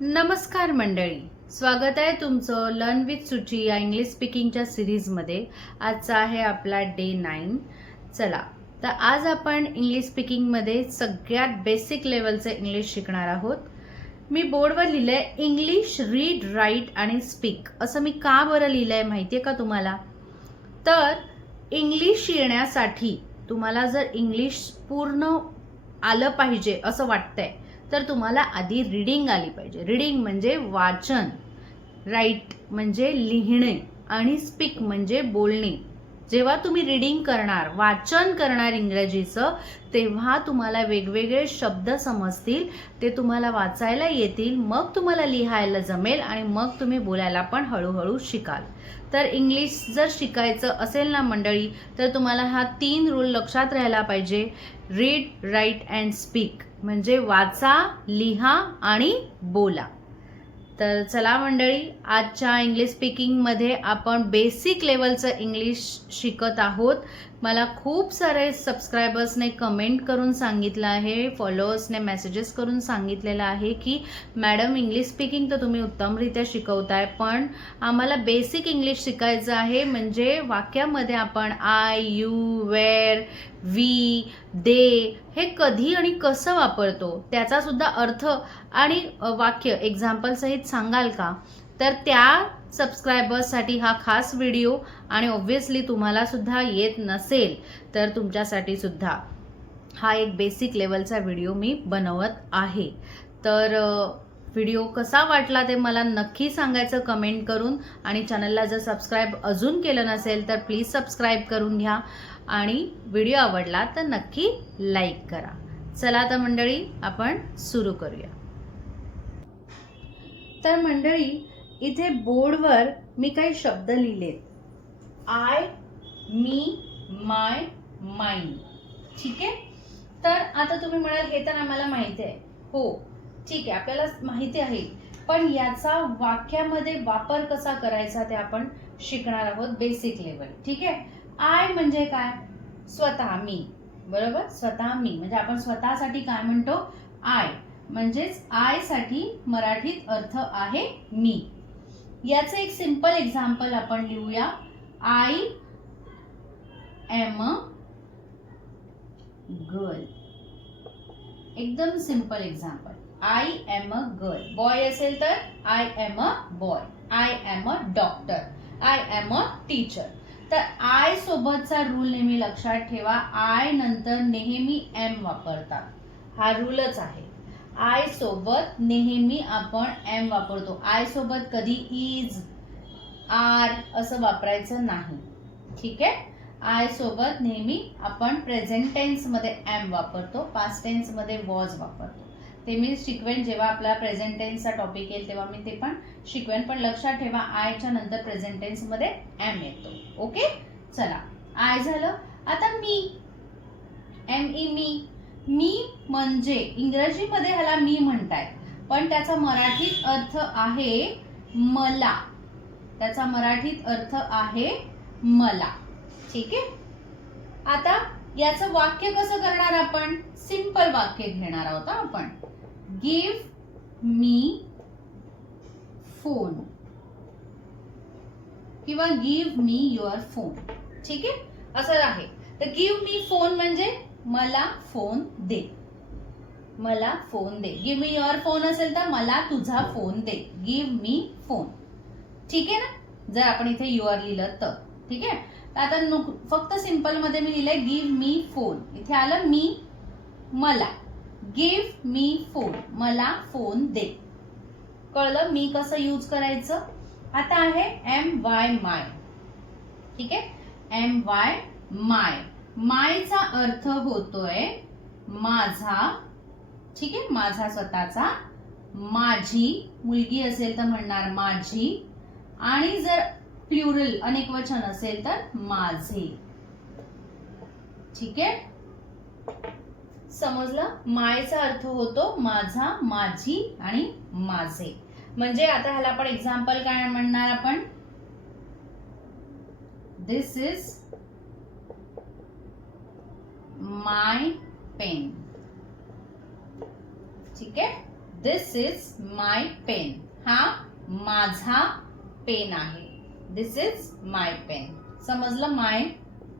नमस्कार मंडळी, स्वागत आहे तुमचं लर्न विथ सुची या इंग्लिश स्पीकिंगच्या सिरीजमध्ये। आजचा आहे आपला डे 9। चला तर आज आपण इंग्लिश स्पीकिंगमध्ये सगळ्यात बेसिक लेवलचे इंग्लिश शिकणार आहोत। मी बोर्डवर लिहिलंय इंग्लिश रीड राईट आणि स्पीक। असं मी का बरं लिहिलंय माहितीये का तुम्हाला? तर इंग्लिश येण्यासाठी तुम्हाला जर इंग्लिश पूर्ण आलं पाहिजे असं वाटतंय तर तुम्हाला आधी रीडिंग आली पाहिजे। रीडिंग म्हणजे वाचन, राईट म्हणजे लिहिणे आणि स्पीक म्हणजे बोलणे। जेव्हा तुम्ही रीडिंग करणार, वाचन करणार इंग्रजीचं, तेव्हा तुम्हाला वेगवेगळे शब्द समजतील, ते तुम्हाला वाचायला येतील, मग तुम्हाला लिहायला जमेल आणि मग तुम्ही बोलायला पण हळूहळू शिकाल। तर इंग्लिश जर शिकायचं असेल ना मंडळी, तर तुम्हाला हा 3 रूल लक्षात राहायला पाहिजे। रीड, राईट अँड स्पीक म्हणजे वाचा, लिहा आणि बोला। तर चला मंडळी, आजच्या इंग्लिश स्पीकिंगमध्ये आपण बेसिक लेवलचं इंग्लिश शिकत आहोत। मला खूप सारे सबस्क्रायबर्सने कमेंट करून सांगितलं आहे, फॉलोअर्सने मेसेजेस करून सांगितलेलं आहे की मॅडम इंग्लिश स्पीकिंग तर तुम्ही उत्तमरित्या शिकवताय, पण आम्हाला बेसिक इंग्लिश शिकायचं आहे। म्हणजे वाक्यामध्ये आपण आय, यू, वेअर, वी, दे हे कधी आणि कसं वापरतो, त्याचा सुद्धा अर्थ आणि वाक्य एक्झाम्पल सहित सांगाल का? तर त्या सबस्क्रायबर्ससाठी हा खास व्हिडिओ, आणि ऑब्व्हियसली तुम्हाला सुद्धा येत नसेल तर तुमच्यासाठी सुद्धा हा एक बेसिक लेवलचा व्हिडिओ मी बनवत आहे। तर व्हिडिओ कसा वाटला ते मला नक्की सांगायचं कमेंट करून, आणि चॅनलला जर सबस्क्राईब अजून केलं नसेल तर प्लीज सबस्क्राईब करून घ्या, आणि व्हिडिओ आवडला तर नक्की लाईक करा। चला तर मंडळी, आपण सुरू करूया। तर मंडळी, इथे बोर्डवर मी काही शब्द लिहिलेत। I, me, my, mine. ठीक आहे? तर आता तुम्ही म्हणाल हे तर आम्हाला माहिती आहे। हो ठीक आहे, आपल्याला माहिती आहे, पण याचा वाक्यामध्ये वापर कसा करायचा ते आपण शिकणार आहोत बेसिक लेवल। ठीक आहे? आय म्हणजे काय? स्वतः, मी, बरोबर? स्वतः, मी म्हणजे आपण स्वतःसाठी काय म्हणतो? आय। म्हणजेच आय साठी मराठीत अर्थ आहे मी। याचं एक सिंपल एक्झाम्पल आपण लिहूया। I am a girl. एकदम simple example. I am a girl. Boy असेल तर I am a boy, I am a doctor, I am a teacher. तर आय सोबतचा रूल नेहमी लक्षात ठेवा, आय नंतर नेहमी एम वापरतात, हा रूलच आहे। आय सोबत नेहमी आपण एम वापरतो। आय सोबत कधी इज, आर असं वापरायचं नाही। ठीक आहे? आय सोबत नेहमी आपण प्रेझेंट टेन्स मध्ये एम वापरतो, पास्ट टेन्स मध्ये वॉज वापरतो। ते मी शिकवेन, जेव्हा आपला प्रेझेंट टेन्सचा टॉपिक येईल तेव्हा मी ते पण शिकवेन, पण लक्षात ठेवा आयच्या नंतर प्रेझेंट टेन्स मध्ये एम येतो। ओके? चला, आय झालं। आता मी, एम ई, मी। मी म्हणजे इंग्रजीमध्ये ह्याला मी म्हणतायत, पण त्याचा मराठीत अर्थ आहे मला। त्याचा मराठीत अर्थ आहे मला। ठीक आहे? आता याचं वाक्य कसं करणार आपण? सिंपल वाक्य घेणार आहोत आपण। गिव्ह मी फोन किंवा गिव्ह मी युअर फोन। ठीक आहे? असं आहे। तर गिव्ह मी फोन म्हणजे मला फोन दे, मला phone they. Give me your phone असेल तर मला तुझा फोन दे, गिव्ह मी फोन। ठीक आहे ना? जर आपण इथे युअर लिहिलं तर। ठीक आहे? आता फक्त सिंपल मध्ये मी लिहिलंय गिव्ह मी फोन। इथे आलं मी, मला। गिव्ह मी फोन, मला फोन दे। कळलं मी कसं यूज करायचं? आता आहे एम वाय, माय। ठीक आहे? एम वाय, माय। मायचा अर्थ होतोय माझा। ठीक आहे? माझा स्वतःचा। माझी, मुलगी असेल तर म्हणणार माझी, आणि जर प्लुरल अनेक वचन असेल तर माझे। ठीक आहे? समजलं? मायचा अर्थ होतो माझा, माझी आणि माझे। म्हणजे आता ह्याला आपण एक्झाम्पल काय म्हणणार आपण? दिस इज माय पेन। ठीक आहे? This is my pen. हा माझा पेन आहे. This is my pen. समजलं माय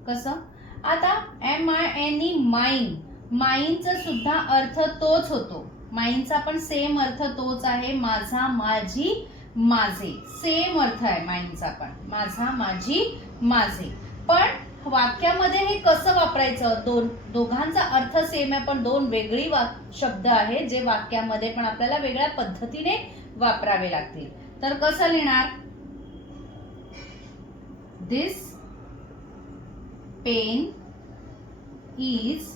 कसं. आता MINE माइन. माइनचा सुद्धा अर्थ तोच होतो. माइनचा पण सेम अर्थ तोच आहे. माझा, माझी, माझे. सेम अर्थ आहे माइनचा पण. माझा, माझी, माझे. पण वाक्यामध्ये हे कसं वापरायचं. दोघांचा अर्थ सेम आहे पण दोन वेगळी शब्द आहे जे वाक्यामध्ये पण आपल्याला वेगळ्या पद्धतीने वापरावे लागतील. तर कसं लिहिणार. दिस पेन इज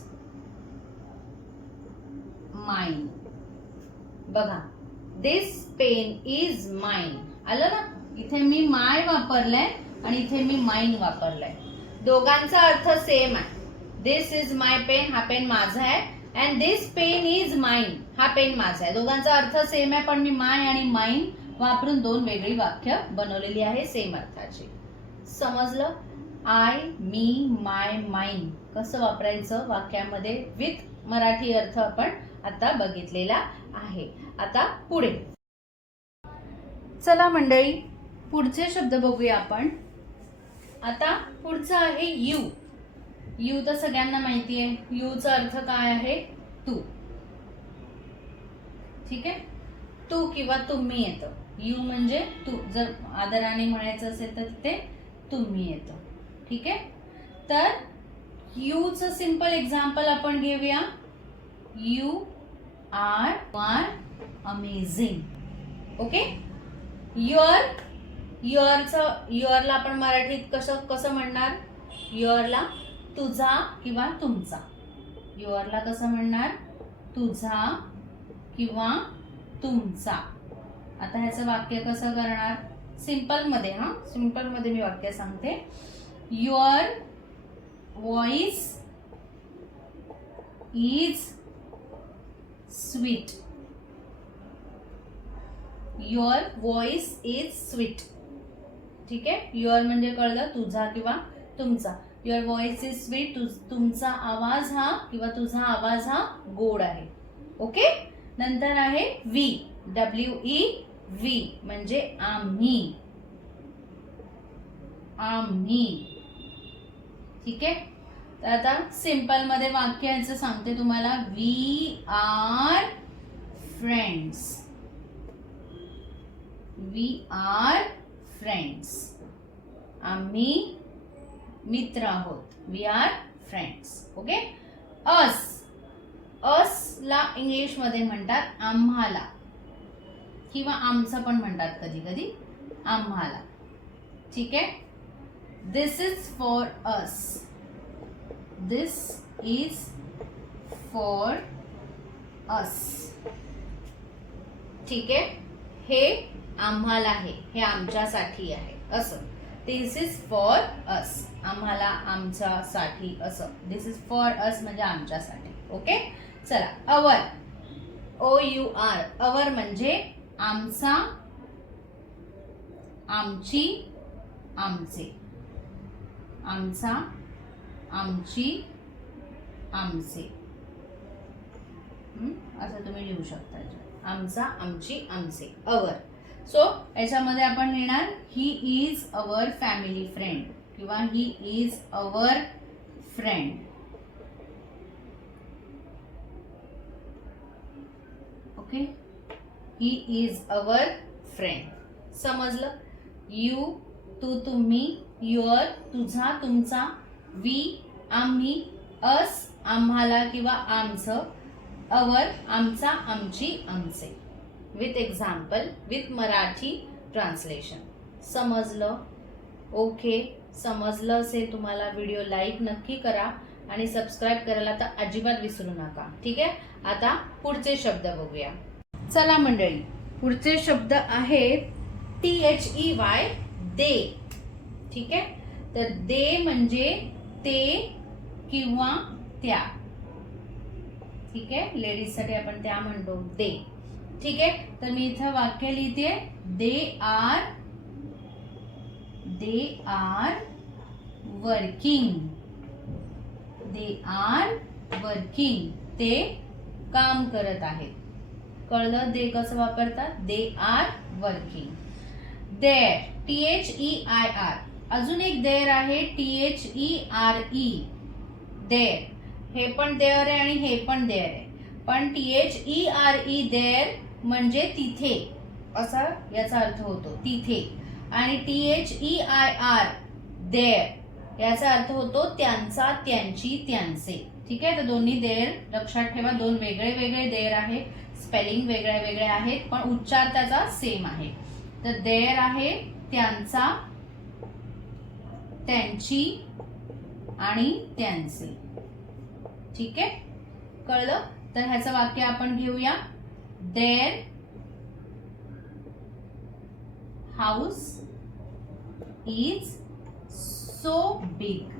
माइन. बघा दिस पेन इज माइन. आलं ना. इथे मी माय वापरलंय आणि इथे मी माइन वापरलंय. दोघांचा अर्थ सेम आहे. This is my pen. हा पेन माझा आहे. And this pen is mine. हा पेन माझा आहे. दोघांचा अर्थ सेम आहे पण मी माय आणि माइन वापरून दोन वेगळी वाक्य बनवलेली आहे सेम अर्थाची. समजलं. आय, मी, माय, माइन कसं वापरायचं वाक्यामध्ये विथ मराठी अर्थ आपण आता बघितलेला आहे. आता पुढे चला मंडळी पुढचे शब्द बघूया आपण. आता पुढचा आहे यू. यू तर सगळ्यांना माहिती आहे. यू चा अर्थ काय आहे. तू. ठीक आहे. तू किंवा तुम्ही येतं. यू म्हणजे तू. जर आदराने म्हणायचं असेल तर तिथे तुम्ही येतं. ठीक आहे. तर यू चं सिंपल एक्झाम्पल आपण घेऊया. You are amazing. ओके. युअरला आपण मराठीत कसं म्हणणार. युअरला तुझा किंवा तुमचा. युअरला कसं म्हणणार. तुझा किंवा तुमचा. आता ह्याचं वाक्य कसं करणार. सिंपल मध्ये. सिंपल मध्ये मी वाक्य सांगते. Your voice is sweet. Your voice is sweet. ठीक आहे. युअर म्हणजे कळलं तुझा किंवा तुमचा. Your voice is sweet. तुमचा आवाज हा किंवा तुझा आवाज हा गोड आहे. ओके. नंतर आहे वी. WE वी म्हणजे आम्ही. आम्ही. ठीक आहे. तर आता सिंपल मध्ये वाक्याचं सांगते तुम्हाला. We are friends. We are friends. आम्ही मित्र आहोत. We are friends. Okay. Us. Us ला इंग्लिश मध्ये म्हणतात आम्हाला किंवा आमचं पण म्हणतात कधी कधी. आम्हाला. ठीक आहे. This is for us. This is for us. ठीक आहे. हे आम्हाला आहे. हे आमच्यासाठी आहे असं. This is for us. आम्हाला आमच्यासाठी असं. दिस इज फॉर अस म्हणजे आमच्यासाठी. ओके. चला. अवर. OUR. अवर म्हणजे आमचा, आमची, आमचे. आमचा, आमची, आमचे. असं तुम्ही लिहू शकता. आमचा, आमची, आमचे. अवर. सो याच्यामध्ये आपण लिहिणार he is our family friend किंवा he is our friend. Okay. He is our friend. समजलं. यू तू तुम्ही. युअर तुझा तुमचा. वी आम्ही. अस आम्हाला किंवा आमचं. अवर आमचा आमची आमचे. With example with Marathi translation. समजलं. ओके. समजलं असेल तुम्हाला व्हिडिओ लाईक नक्की करा आणि सबस्क्राईब करायला तर अजिबात विसरू नका. ठीक आहे. आता पुढचे शब्द बघूया. चला मंडळी पुढचे शब्द आहेत THEY. दे. ठीक आहे. तर दे म्हणजे ते किंवा त्या. ठीक आहे. लेडीज साठी आपण त्या म्हणतो दे. ठीक आहे. तर मी इथं वाक्य लिहिते. They are working. They are working. ते काम करत आहेत. कळलं दे कसं वापरतात, they are working. There, THEIR. अजून एक देअर आहे THERE. देअर, हे पण देअर आहे आणि हे पण देअर आहे, पण THERE देअर म्हणजे तिथे असा याचा अर्थ होतो, तिथे. आणि THEIR देअर याचा अर्थ होतो त्यांचा, त्यांची, त्यांचे. ठीक आहे, तर दोन्ही देअर लक्षात ठेवा, दोन वेगळे वेगळे देअर आहे, स्पेलिंग वेगळे वेगळे आहेत, पण उच्चार त्याचा सेम आहे. तर देअर आहे त्यांचा, त्यांची आणि त्यांचे. ठीक आहे, कळलं. तर ह्याचं वाक्य आपण घेऊया. Their house is so big.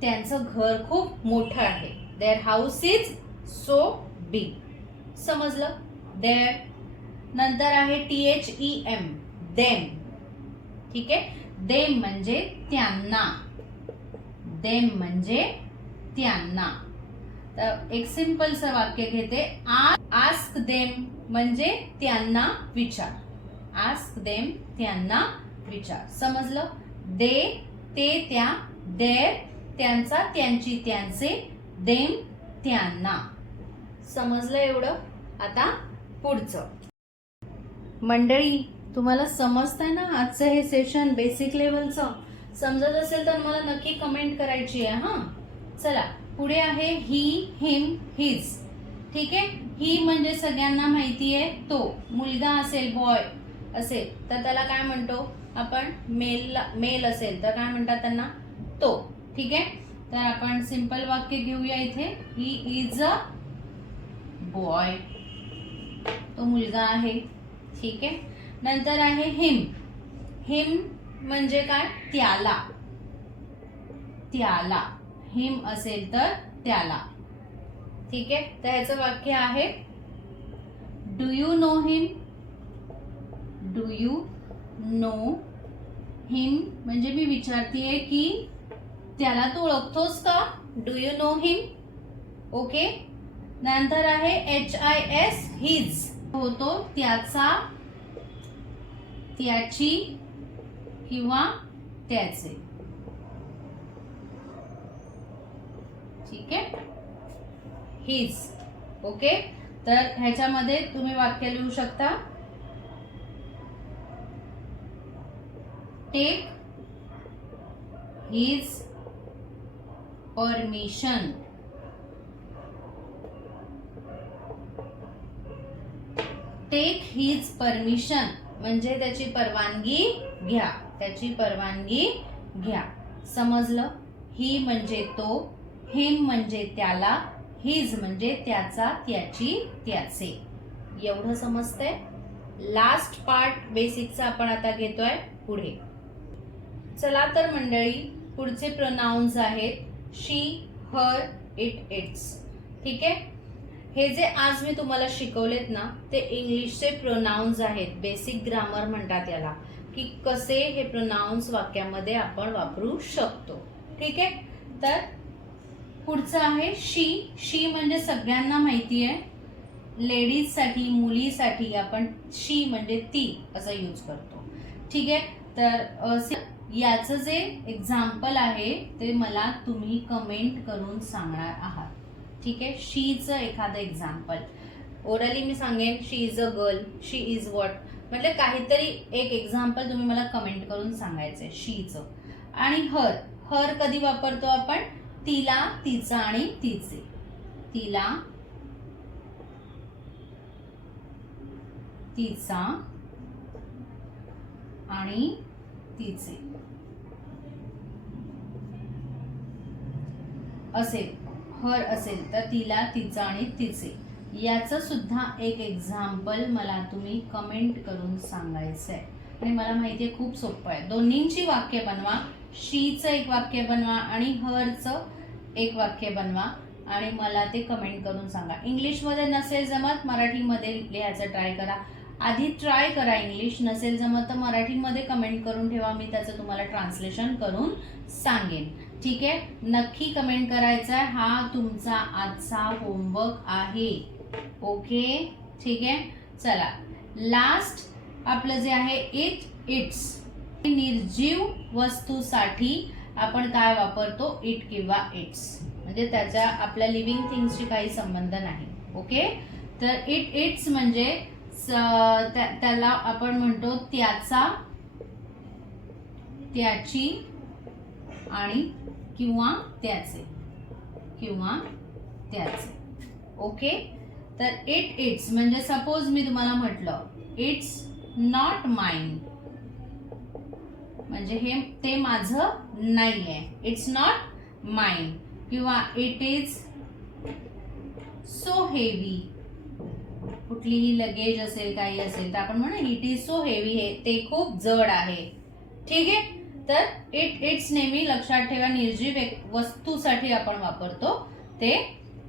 त्यांचं घर खूप मोठं आहे. Their house is so big. समजलं. देअर. नंतर आहे THEM, देम. ठीक आहे, देम म्हणजे त्यांना, देम म्हणजे त्यांना. तर एक सिंपलचं वाक्य घेते. आस्क देम म्हणजे त्यांना विचार, आस्क देम त्यांना विचार. समजलं. दे ते त्या, देअर त्यांचा, त्यांची, त्यांचे, देम त्यांना. समजलं एवढं. आता पुढचं. मंडळी, तुम्हाला समजतंय ना आजचं हे सेशन बेसिक लेवलचं? समजत असेल तर मला नक्की कमेंट करायची आहे. हा, चला पुढे आहे ही, हिम, हिज. ठीक आहे, ही म्हणजे सगळ्यांना माहिती आहे, तो. मुलगा असेल, बॉय असेल तर त्याला काय म्हणतो आपण? मेल असेल तर काय म्हणतात त्यांना? तो. ठीक आहे, तर आपण सिंपल वाक्य घेऊया इथे. ही इज अ बॉय, तो मुलगा आहे. ठीक आहे, नंतर आहे हिम. हिम म्हणजे काय? त्याला, त्याला. हिम असेल तर त्याला. ठीक आहे, तर ह्याचं वाक्य आहे do you know him. Do you know him म्हणजे मी विचारतीये की त्याला तू ओळखतोस का? Do you know him. Okay. नंतर आहे HIS, हिज होतो त्याचा, त्याची किंवा त्याचे. ठीक आहे, हिज. ओके, तर ह्याच्यामध्ये तुम्ही वाक्य लिहू शकता. Take his permission. Take his permission म्हणजे त्याची परवानगी घ्या, त्याची परवानगी घ्या. समजलं. ही म्हणजे तो, हिम म्हणजे त्याला, हिज म्हणजे त्याचा, त्याची, त्याचे. एवढं समजतंय. लास्ट पार्ट बेसिकचा आपण आता घेतोय पुढे. चला तर मंडळी, पुढचे प्रोनाउन्स आहेत शी, हर, इट, इट्स. ठीक आहे, हे जे आज मी तुम्हाला शिकवलेत ना ते इंग्लिशचे प्रोनाउन्स आहेत. बेसिक ग्रामर म्हणतात याला, की कसे हे प्रोनाउन्स वाक्यामध्ये आपण वापरू शकतो. ठीक आहे, तर पुढचं आहे शी. शी म्हणजे सगळ्यांना माहिती आहे, लेडीज साठी, मुलीसाठी आपण शी म्हणजे ती असं यूज करतो. ठीक आहे, तर याचं जे एक्झाम्पल आहे ते मला तुम्ही कमेंट करून सांगणार आहात. ठीक आहे, शीचं एखादं एक्झाम्पल ओरली मी सांगेन. She is a girl, she is what, म्हणजे काहीतरी एक एक्झाम्पल तुम्ही मला कमेंट करून सांगायचंय शीचं. आणि हर. हर कधी वापरतो आपण? तिला, तिचा आणि तिचे. तिला, तिचा आणि तिचे असेल. हर असेल तर तिला, तिचा आणि तिचे. याचं सुद्धा एक एक्झाम्पल मला तुम्ही कमेंट करून सांगायचंय. आणि मला माहितीये खूप सोपं आहे. दोन्हींची वाक्य बनवा. शीचं एक वाक्य बनवा आणि हरचं एक वाक्य बनवा आणि मला ते कमेंट करून सांगा. इंग्लिशमध्ये नसेल जमत, मराठीमध्ये लिहायचं ट्राय करा. आधी ट्राय करा. इंग्लिश नसेल जमत तर मराठीमध्ये कमेंट करून ठेवा, मी त्याचं तुम्हाला ट्रान्सलेशन करून सांगेन. ठीक आहे, नक्की कमेंट करायचा आहे. हा तुमचा आजचा होमवर्क आहे. ओके, ठीक आहे. चला, लास्ट आपलं जे आहे इट, इट्स. निर्जीव वस्तूसाठी आपण काय वापरतो? इट किंवा इट्स. म्हणजे त्याचा आपल्या लिव्हिंग थिंग्सशी काही संबंध नाही. ओके, तर इट, इट्स म्हणजे त्याला आपण म्हणतो त्याचा, त्याची आणि किंवा त्याचे, किंवा त्याचे. ओके, तर इट, इट्स म्हणजे सपोज मी तुम्हाला म्हटलं इट्स नॉट माइन, म्हणजे हे ते माझं नाहीये. It's not mine. किंवा इट इज सो हेवी. कुठलीही लगेज असेल, काही असेल तर आपण म्हणू इट इज सो हेवी, हे ते खूप जड आहे. ठीक आहे, तर इट, इट्स नेहमी लक्षात ठेवा निर्जीव वस्तूसाठी आपण वापरतो ते.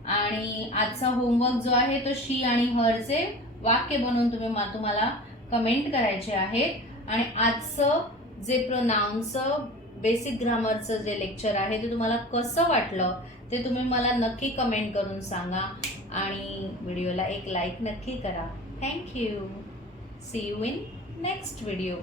आणि आजचा होमवर्क जो आहे तो शी आणि हरचे वाक्य बनवून तुम्हाला कमेंट करायचे आहेत. आणि आजचं जे प्रोनाउन्सचं बेसिक ग्रामरचं जे लेक्चर आहे ते तुम्हाला कसं वाटलं ते तुम्ही मला नक्की कमेंट करून सांगा. आणि व्हिडिओला एक लाईक नक्की करा. Thank you. See you in next video.